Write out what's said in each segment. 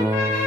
Thank you.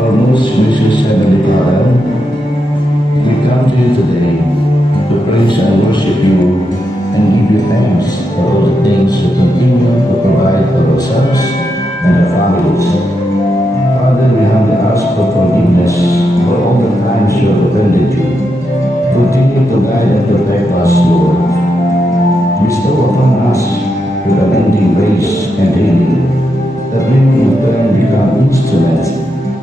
Our most gracious Heavenly Father, we come to you today to praise and worship you and give you thanks for all the things you continue to provide for ourselves and our families. Father, we humbly ask for forgiveness for all the times we have offended you. Continue to guide and protect us, Lord. Bestow upon us your unending grace and healing, that we may in turn become instruments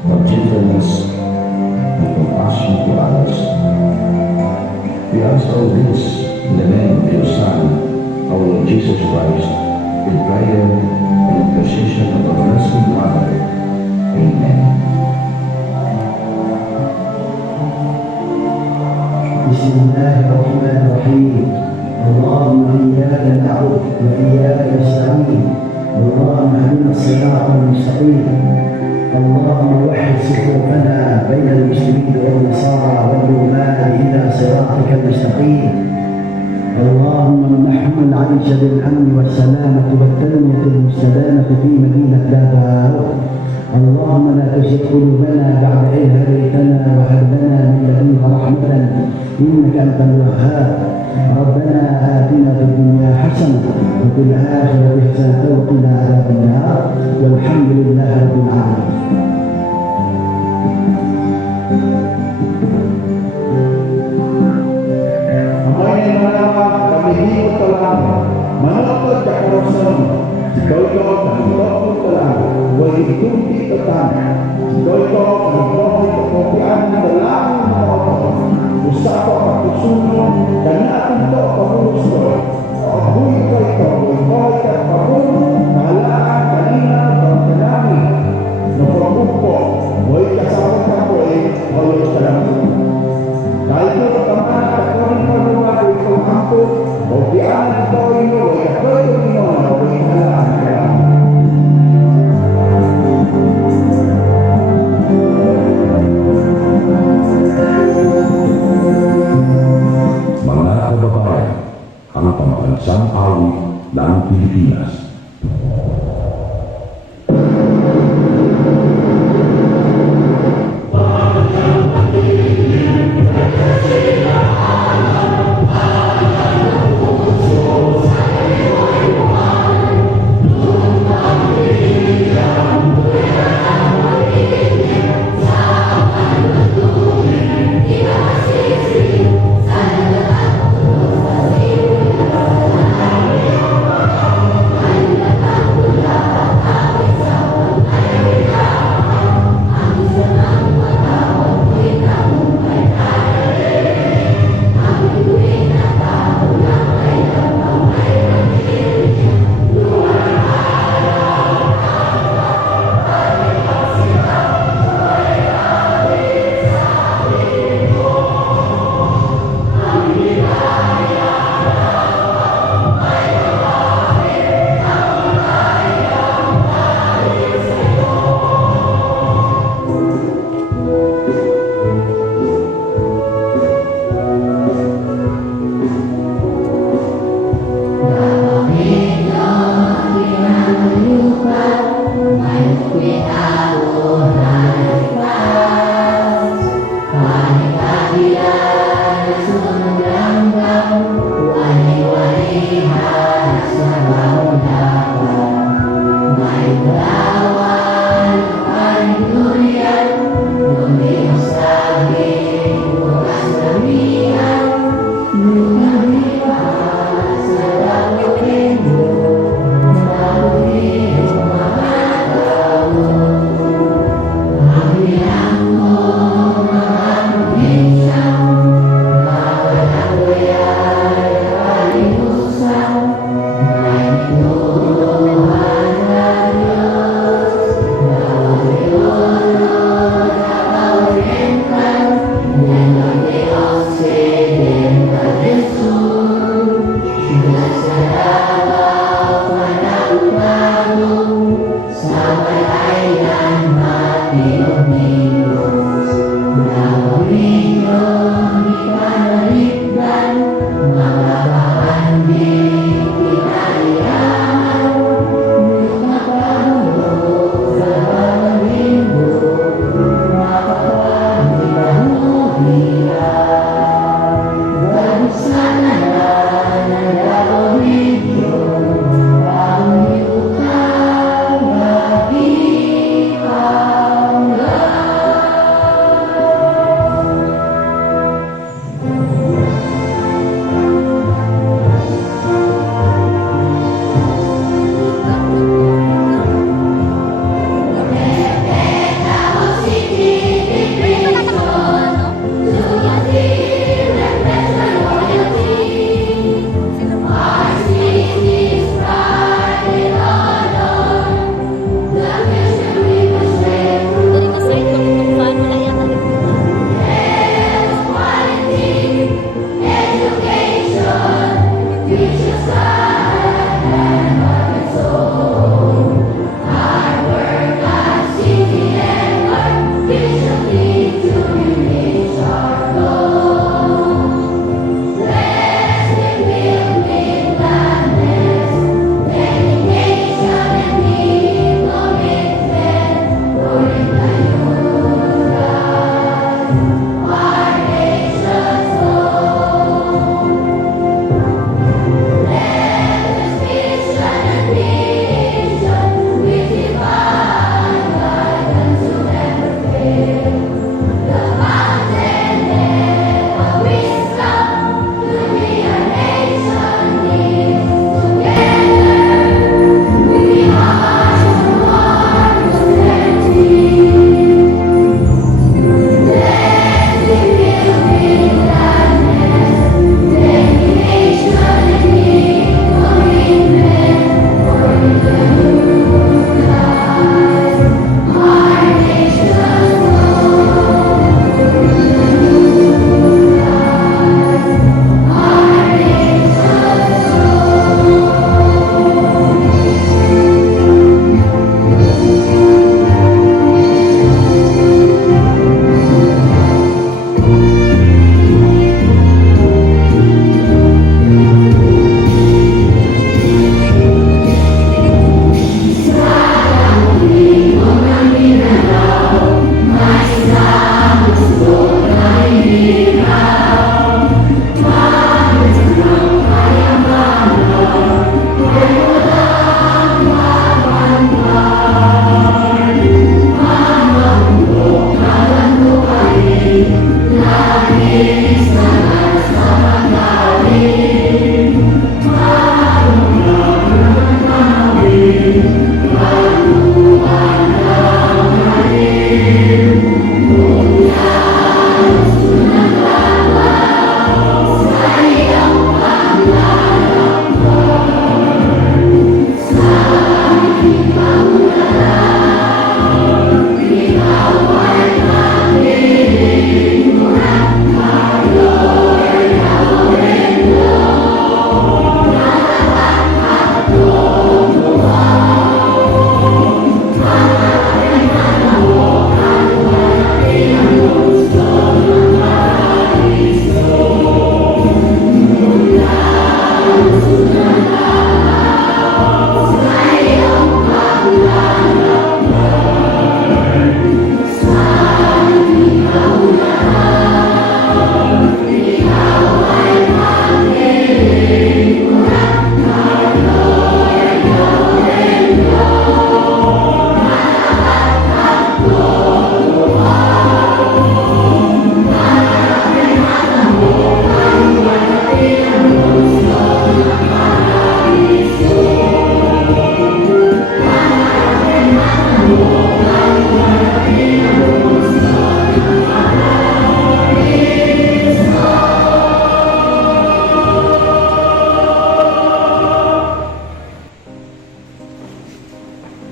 of gentleness and compassion to others. We ask all this in the name of your Son, our Lord Jesus Christ, with prayer and intercession of our blessed Mother. Amen. بسم الله الرحمن الرحيم. اللهم إياك نعبد وإياك نستعين. اللهم اهدنا الصراط المستقيم. اللهم وحد صفوفنا بين المسلمين والنصارى والرومان إلى صراطك المستقيم. اللهم نحمل عيش بالأمن والسلامة والتنمية المستدامة في مدينة دابار. اللهم لا تزغ قلوبنا بعد إذ هديتنا وهب لنا من لدنك رحمة إنك أنت الوهاب. ربنا آتنا في الدنيا حسنة وفي الآخرة حسنة وقنا عذاب النار والحمد لله رب العالمين. Manapad ka karosan, ikaw ang ito talang, wali kunti tatang, ikaw ang kakopian ng dalawang mga oto, usapa at usunod, kanatin ito pamusto, abuy ka ito, ikaw ka pamuno, nahalaan kanina, pagkalami, napamupo, huwag kasawag ka po huwag ka lang. Kahit ito pagkaman, kakunin pa naman ko itong hampo, Opian ito ino, ito ino, nahalaan ka lang. Mga kababayan, ang pambansang awit ng Pilipinas.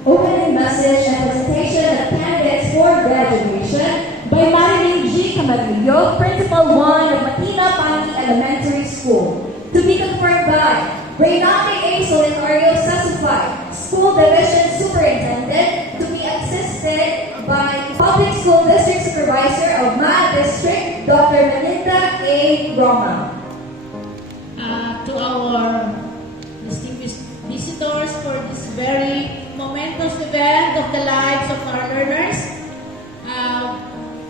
Opening message and presentation of candidates for graduation by Marilyn G. Camarillo, Principal 1 of Matina Pani Elementary School. To be confirmed by Reynaldo A. Solitario, Sasufied, School Division Superintendent, to be assisted by Public School District Supervisor of Ma District, Dr. Melinda A. Roma. To our distinguished visitors for this very momentous event of the lives of our learners,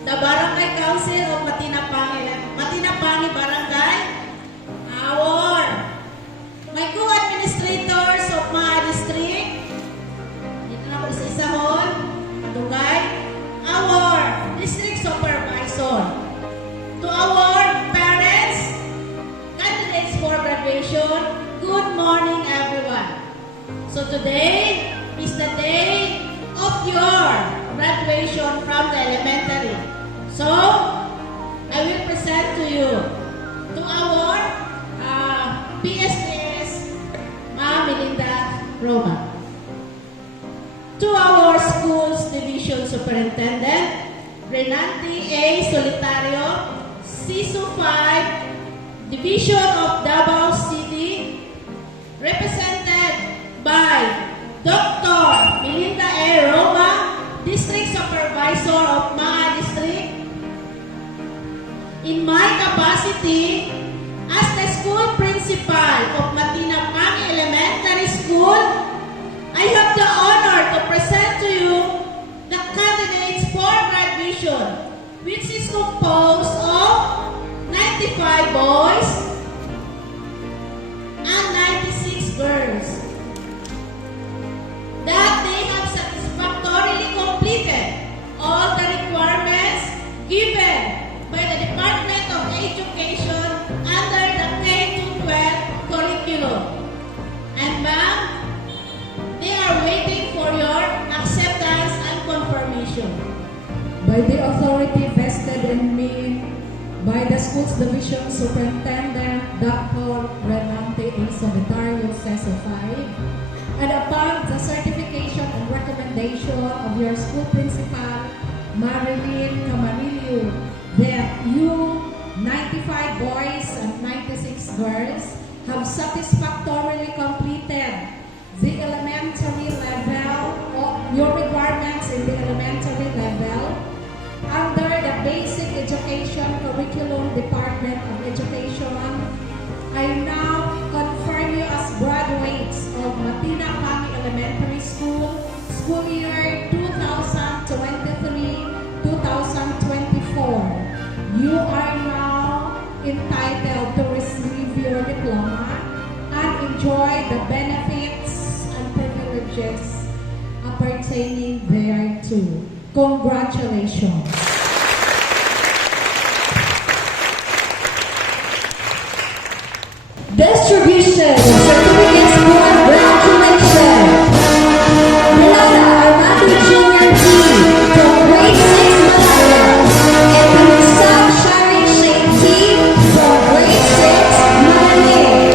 the Barangay Council of Matinapani Barangay, my co-administrators of my district, dito na ako isa hon, Dugay, our district supervisor, to our parents, candidates for graduation, good morning everyone. So today is the day of your graduation from the elementary. So, I will present to you, to our PSDS, Ma Melinda Roma. To our school's division superintendent, Renante A. Solitario, CISO 5, Division of Davao City, represented by Dr. Melinda A. Roma, District Supervisor of Maa District. In my capacity as the school principal of Matinapani Elementary School, I have the honor to present to you the candidates for graduation, which is composed of 95 boys and 96 girls, that they have satisfactorily completed all the requirements given by the Department of Education under the K-12 curriculum. And ma'am, they are waiting for your acceptance and confirmation. By the authority vested in me by the school's division superintendent, Dr. Renante A. Solitario, CESO 5, and upon the certification and recommendation of your school principal, Marilyn Camarillo, that you, 95 boys and 96 girls, have satisfactorily completed the elementary level, your requirements in the elementary level, under the Basic Education Curriculum Department of Education. I now confirm you as graduates of Matinapani Elementary School, school year 2023-2024. You are now entitled to receive your diploma and enjoy the benefits and privileges appertaining thereto. Congratulations. Distribution of certificates for graduation. Milana Armando Junior T from grade 6 Malaya. And Kamusab Sharon Sheikh T from grade 6 Malaya.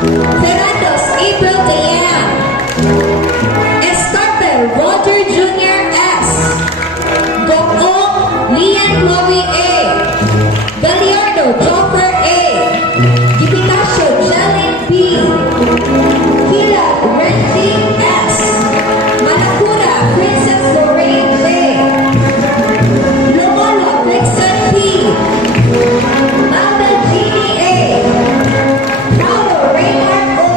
Fernandos April Diane. Escarpel Roger Jr. S. Gokong Lian Chloe A. Gallardo Joffer A. Gipitacio Jelly B. Hila Renji S. Manakura Princess Lorraine J. Lomolo Vixen P. Mabel Jeannie A. Paulo Raymond O.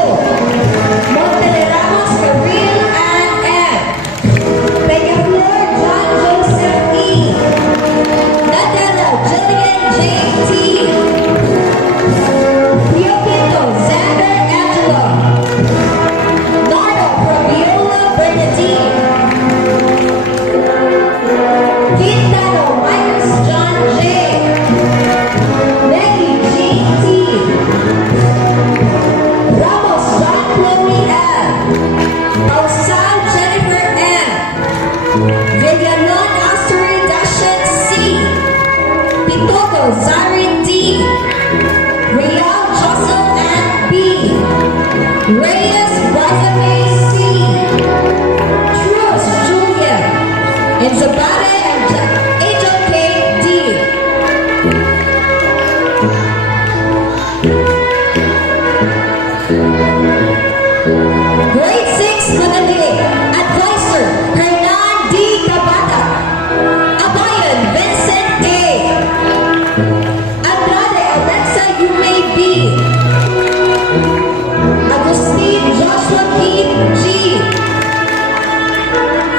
Monteleramos Gabriel Ann M. Peñaflor John Joseph E. Nadella Jillian J. T. Pio Pinto Xander Angelo. Nardo Fabiola Bernadine. Quintano Minus John J. Maggie G. T. Ramos John Chloe L. Pausal Jennifer M. Villalon Asteroid Dashan C. Pitogo Zarin D. Real Joseph Ann B. Reyes Bazame C. Cruz Julia. And Zabate and Angel K. D. Grade 6 Manali. Advisor Hernan D. Cabata. Abayan Vincent A. Andrade Alexa You May Be. Agustin Joshua Keith G.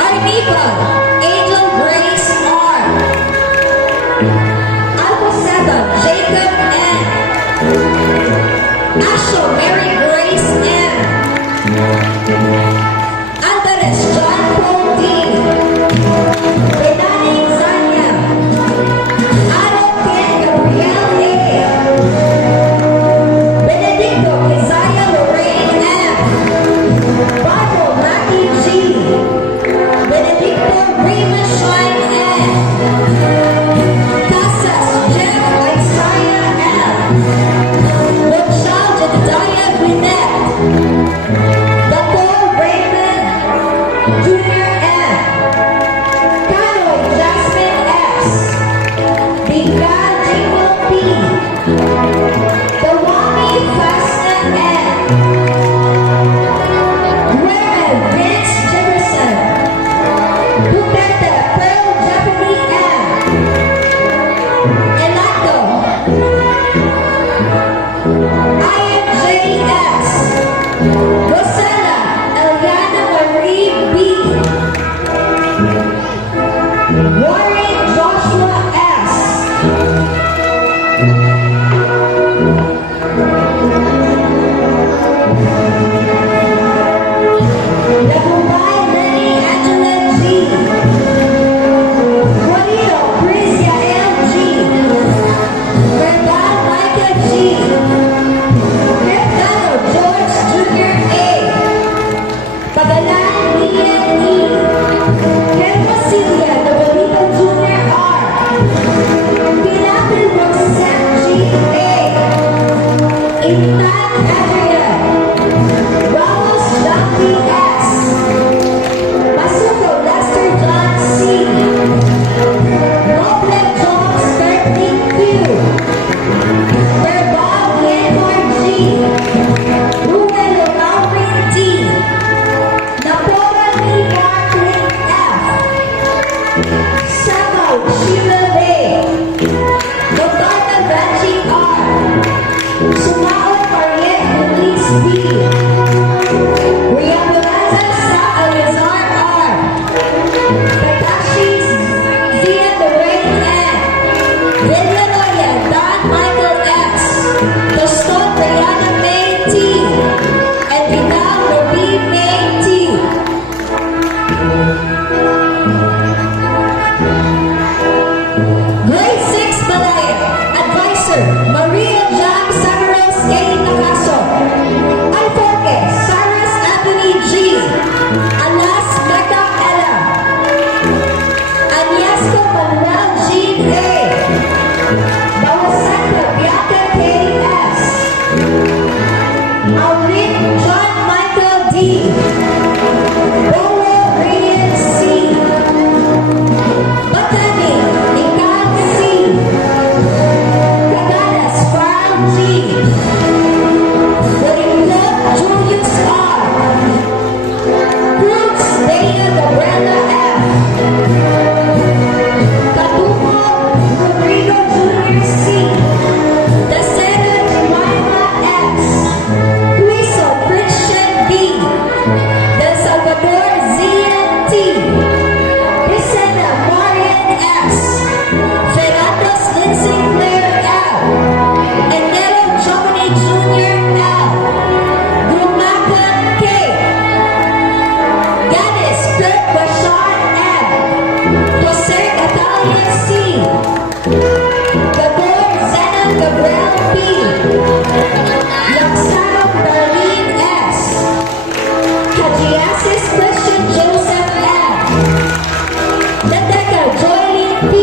Arniva Angel Grace R. Alcoceta Jacob N. Asho Mary Grace M. Alvarez John Paul D. Benani Zania. Aaron Ken Gabriel A. Benedicto Keziah Lorraine M. Barbo Matty G. Benedicto Raymond Shine N. Casas Jeff Isaiah L. Rochelle Jedediah Gwyneth. Dr. Raymond Jr. M. Cano Jasmine S. Bigan Jingle P. Dawami Fasna M. Reverend Vince Jefferson. Pupete Pearl Japanese M. Elato IMJS. Rosella Eliana Marie B. Warren Joshua S. Nagumbay Lenny Angela G. Juanito Priscia L. G. Verdad Micah G. Mercado George Jr. A. Pagalan Lian E. Hermosilia Novelito Jr. R. Pinapil Roxanne G. A. Intan Adrian. Ramos Jackie S. Masuko Lester John C. Noble Jones 13 Q. Verbal Leonard G. Ruel Laurin D. Napora Lee Marklin F. Sabaw Sheila Ray. Dotana Benji R. Sumao Mariette Denise B. Ria Bonanza Sa Alizar R. Takashi Zia Lorraine N. Villanoya Don Michael S. Toston Brianna May T. And Vidal Ruby May T. Grade 6 Malaya. Advisor Maria Jam Samaros A. Nakaso. Alforque Cyrus Anthony G. Alas Mecca Ella. Agnieszko Manuel Jean A. Bawasanta Bianca K. S. B.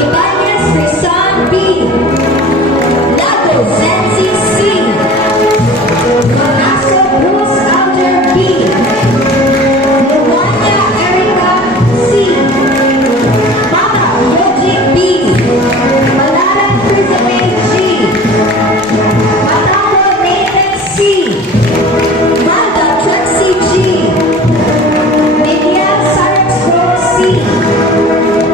Ibanez Rizal B. Lago Zenzi C. Manaso Cruz Alger B. Luana Erica C. Mama Yoji B. Malaran Crisomin G. Matawa Nathan C. Manda Trexie G. Miguel Sarx Rose C.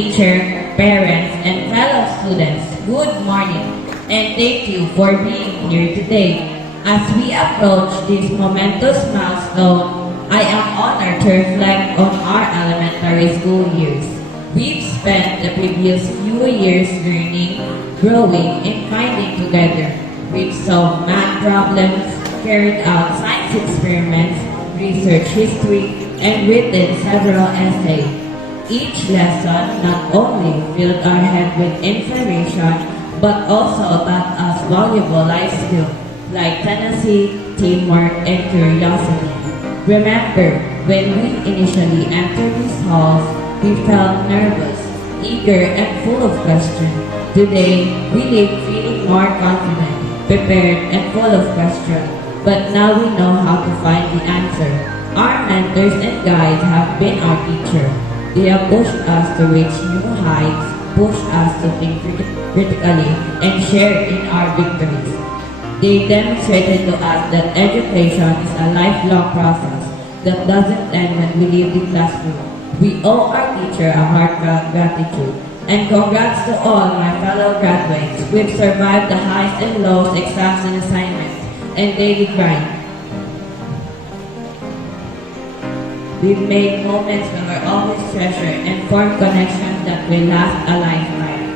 teacher, parents, and fellow students, good morning, and thank you for being here today. As we approach this momentous milestone, I am honored to reflect on our elementary school years. We've spent the previous few years learning, growing, and finding together. We've solved math problems, carried out science experiments, researched history, and written several essays. Each lesson not only filled our head with information, but also taught us valuable life skills like tenacity, teamwork, and curiosity. Remember, when we initially entered these halls, we felt nervous, eager, and full of questions. Today, we leave feeling more confident, prepared, and full of questions. But now we know how to find the answer. Our mentors and guides have been our teacher. They have pushed us to reach new heights, pushed us to think critically, and share in our victories. They demonstrated to us that education is a lifelong process that doesn't end when we leave the classroom. We owe our teacher a heartfelt gratitude. And congrats to all my fellow graduates. We've survived the highs and lows, exams and assignments, and daily grind. We've made moments when we're always treasured and formed connections that will last a lifetime.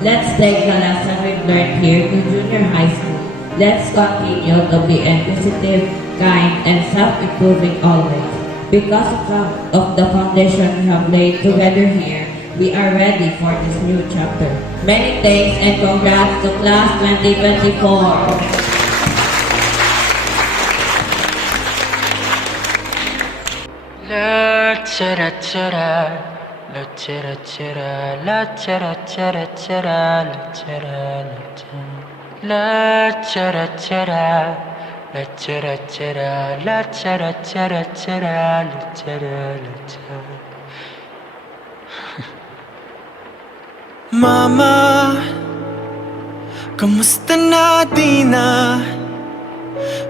Let's take the lesson we've learned here to junior high school. Let's continue to be inquisitive, kind, and self-improving always. Because of the foundation we have laid together here, we are ready for this new chapter. Many thanks and congrats to Class 2024. La chara chara, la chara chara, la chara chara chara, la chara la chara chara, la chara chara, la chara chara chara, la chara la chara. Mama, kamusta na di na?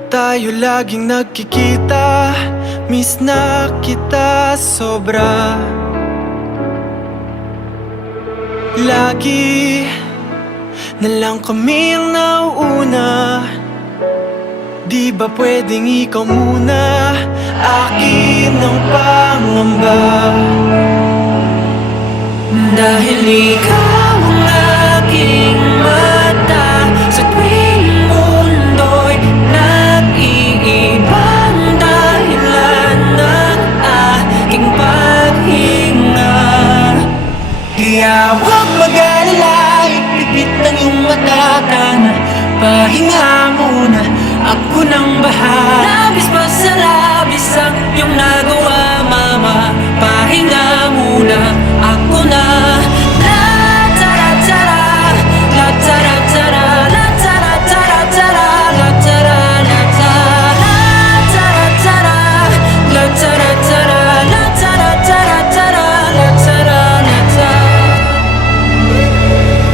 Tayo laging nagkikita, miss na kita sobra. Lagi na lang kami ang nauuna. Di ba pwedeng ikaw muna? Akin ang pangamba. Dahil ikaw ang aking mata sa tuwing mundo'y nag-iibang dahilan ng aking paghinga. Kaya huwag mag-alala, ipipit ang iyong mata ka na. Pahinga muna, ako nang bahala. Labis pa sa labis ang iyong nagawa, mama. Pahinga muna, ako na. La tara tara, la tara tara, la tara tara tara, la tara la tara, la tara tara, la tara tara, la tara tara tara, la tara la tara.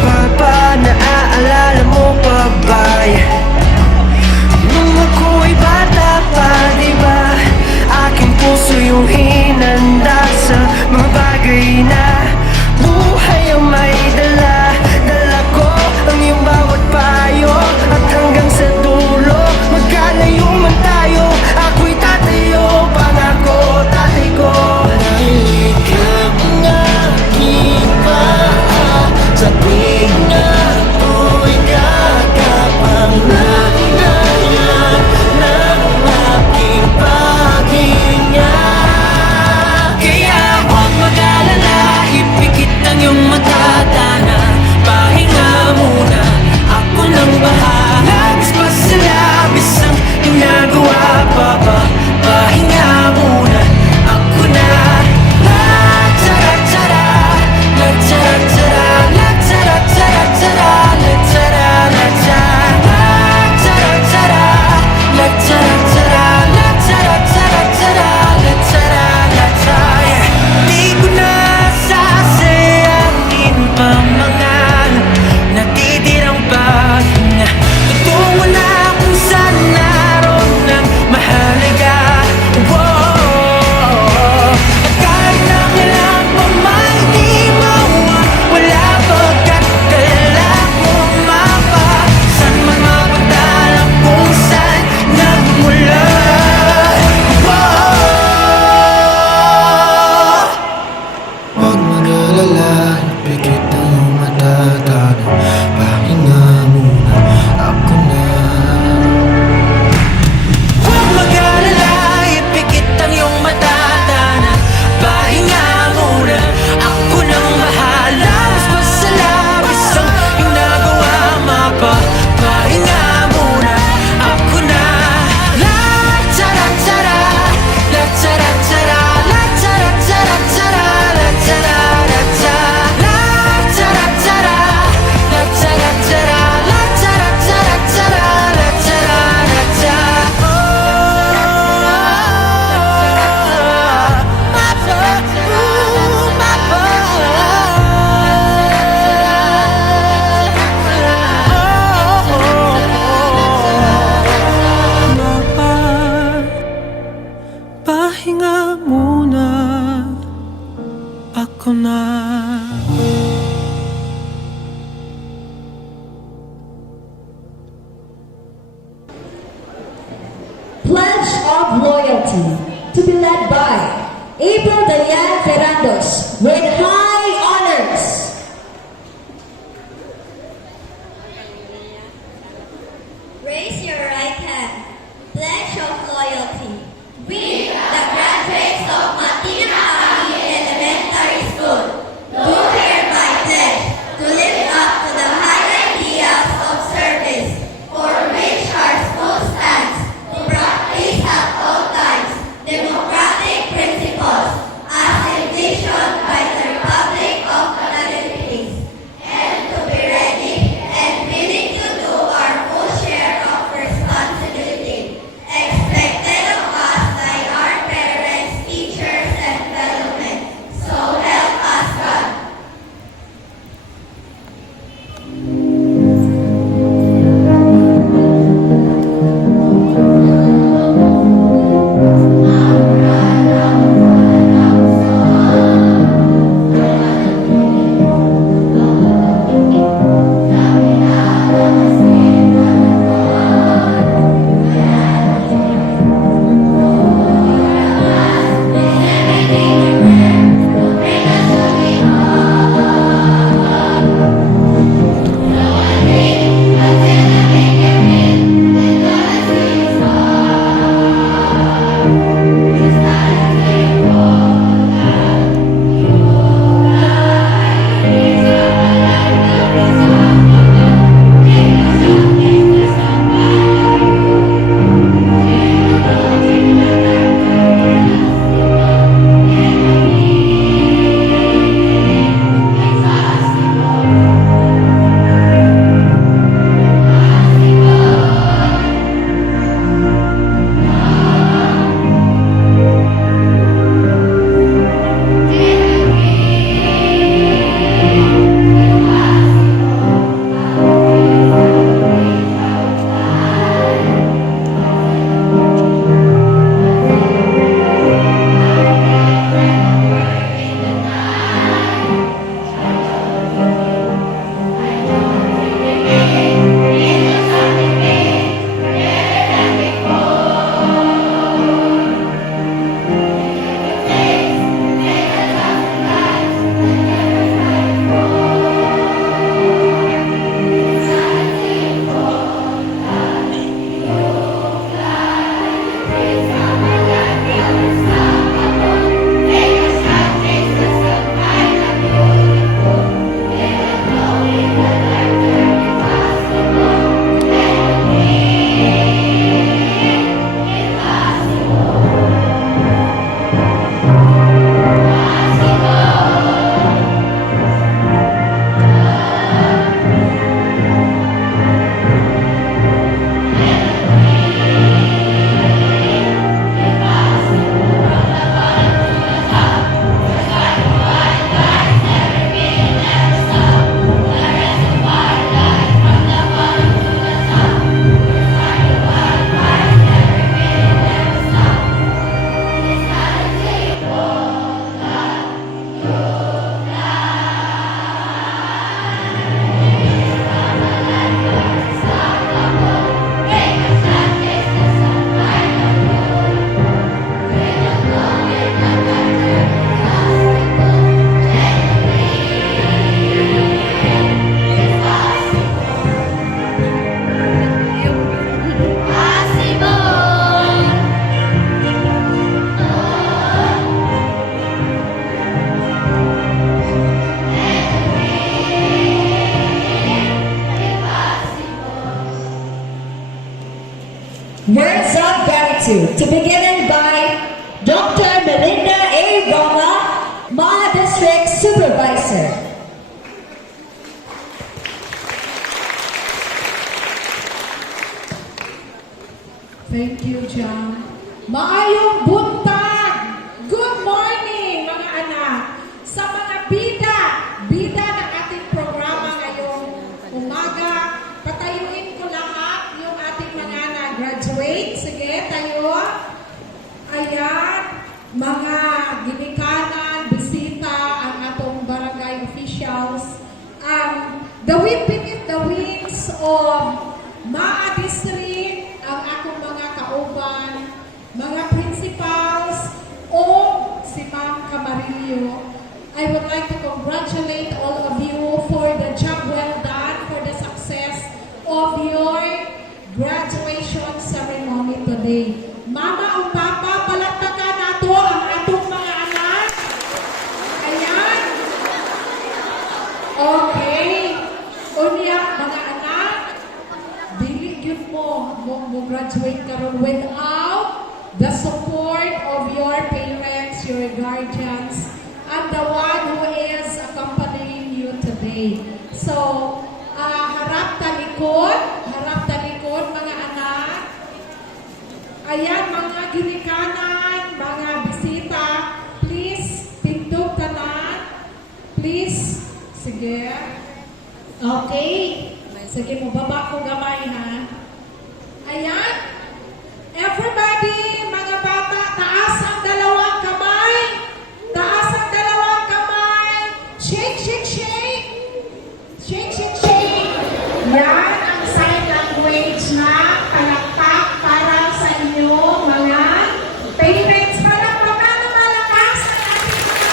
Papa, naaalala mo pa ba? Nung ako'y bata pa, diba? Aking puso yung hinanda sa mga bagay na of Loyalty, to be led by April Dalian Ferrandos with high honors. Raise your right hand. Pledge of loyalty. We, the graduates of Matina Pani Elementary School, do hereby pledge to live up to the high ideals of service for which our school stands, to practice at all times democratic principles as envisioned by the Republic of the Philippines, and to be ready and willing to do our full share of responsibility expected of us by our parents, teachers, and fellow men. So help us God. Words of gratitude to be given by Dr. Melinda A. Roma, Ma District Supervisor. Thank you, John. Maayong buntag! Good morning, mga anak! Sa mga bida ng ating programa ngayong umaga, patayuin ko lahat yung ating mga na-graduate. Sige, tayo. Ayan, mga ginikanan, bisita, ang atong barangay officials. The wind beneath the wings of Maa District, ang akong mga kauban, mga principals, o si Ma'am Camarillo, I would like to congratulate all of you for the job well done, for the success of your graduation ceremony today. Mama o Papa, palakpakan nato ang atong mga anak. Ayan. Okay. Unya, mga anak, dili yun mo graduate karon without the support of your parents, your guardians, and the one who is accompanying you today. So, harap talikod, mga anak. Ayan, mga ginikanan, mga bisita, please, pindog tanan. Please, sige. Okay. Sige, mo baba ko gamay, ha? Ayan. Everybody, mga bata, taas ang dalawang kamay. Taas ang dalawang kamay. Shake, shake, shake. Shake, shake, shake. Yan ang sign language na palakpak para sa inyo, mga parents. Palakpakan na malakas ang ating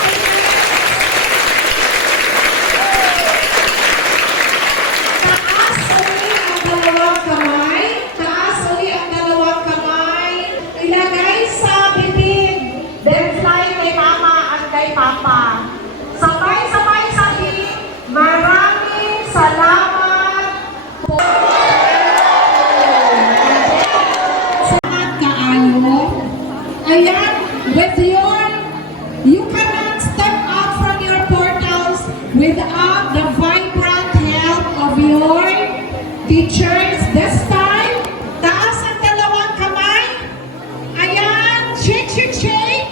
taas uli ang dalawang kamay. Taas uli ang dalawang kamay. Ilagay sa bibig. Then fly kay mama at kay papa. Sabay-sabay sabihin, maraming salamat po. Salamat kaayo. Ayan, with you cannot step out from your portals without the vibrant help of your teachers. This time, taas ang dalawang kamay. Ayan, shake, shake, shake.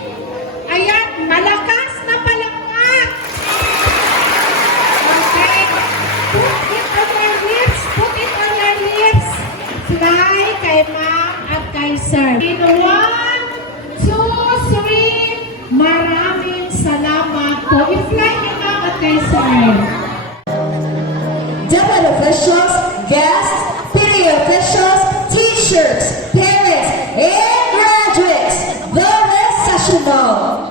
Ayan, malakas na palakpak. Okay. Put it on your lips. Put it on your lips. Fly kay ma'am at kay sir. In 1, 2, 3, maraming salamat po. I-fly kay ma'am at kay sir. Deputy officials, guests, PTA officials, teachers, parents, and graduates, the recessional.